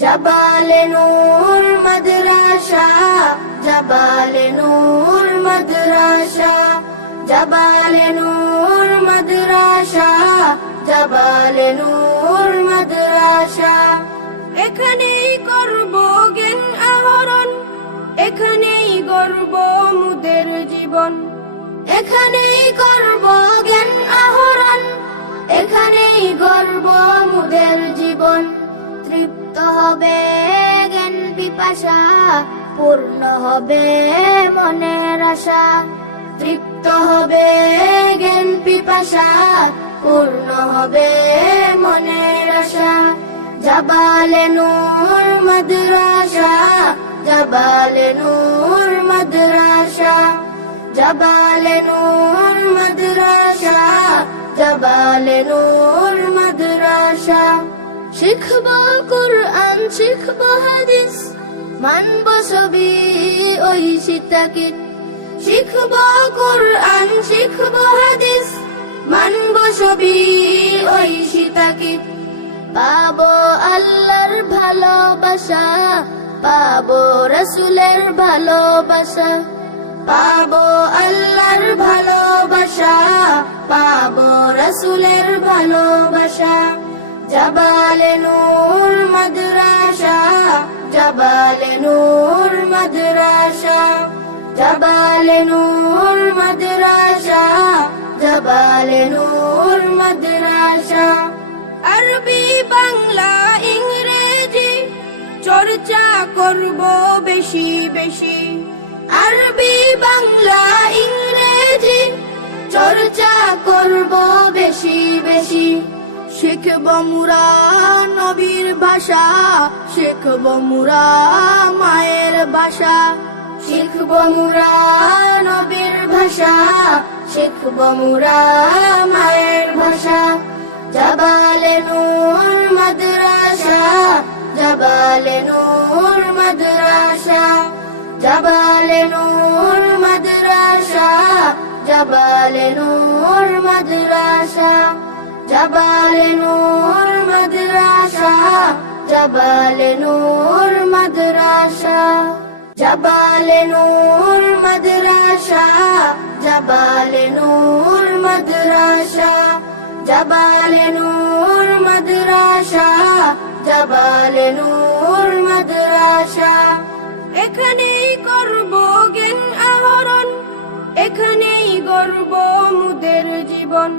জবালে নূর মাদ্রাসা জবালে নূর মাদ্রাসা জবালে নূর মাদ্রাসা জবালে নূর মাদ্রাসা এখানেই করব জ্ঞান আহরণ এখানেই গর্ব মুদের জীবন। এখানেই করব পিপাসা পূর্ণ হবে মনের আশা। তৃপ্ত হবে জ্ঞান পিপাসা পূর্ণ হবে মনের আশা। জবালে নূর মাদ্রাসা, জবালে নূর মাদ্রাসা। জবালে নূর মাদ্রাসা, জবালে নূর মাদ্রাসা। শিখব কুরআন, শিখব হাদিস মানব সবই ওই সীতাকে শিখব কুরআন, শিখব হাদিস, মানব সবই ওই সীতাকে পাবো আল্লাহর ভালোবাসা, পাবো রসুলের ভালোবাসা, পাবো আল্লাহর ভালোবাসা, পাবো রসুলের ভালোবাসা। জবালে নূর জবালে নূর মাদ্রাসা, জবালে নূর মাদ্রাসা, জবালে নূর মাদ্রাসা। আরবি, বাংলা, ইংরেজি চর্চা করব বেশি বেশি। আরবি, বাংলা, ইংরেজি চর্চা করব বেশি বেশি। শিখব মুরা নবীর ভাষা, শিখব মুরা মায়ের ভাষা। শিখব মুরা নবীর ভাষা, শিখব মুরা মায়ের ভাষা। জবালে নূর মাদ্রাসা, জবালে নূর মাদ্রাসা। জবালে নূর জবালে নূর মাদ্রাসা জবালে নূর মাদ্রাসা জবালে নূর মাদ্রাসা জবালে নূর মাদ্রাসা এখানেই করব জ্ঞান আহরণ এখানেই গর্ব মুদের জীবন।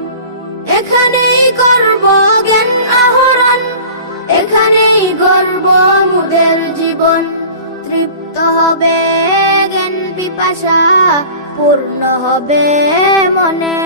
এখানেই করব তৃপ্ত হবে জ্ঞান পিপাসা পূর্ণ হবে মনের